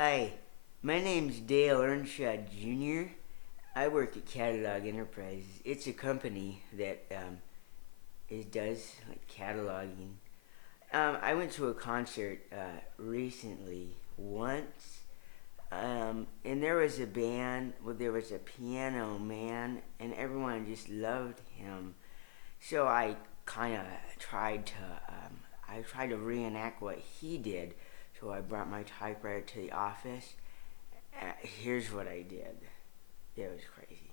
Hi, my name's Dale Earnshaw Jr. I work at Catalog Enterprises. It's a company that it does like cataloging. I went to a concert recently once, and there was a band. Well, there was a piano man, and everyone just loved him. So I kind of tried to I tried to reenact what he did. So I brought my typewriter to the office. Here's what I did. It was crazy.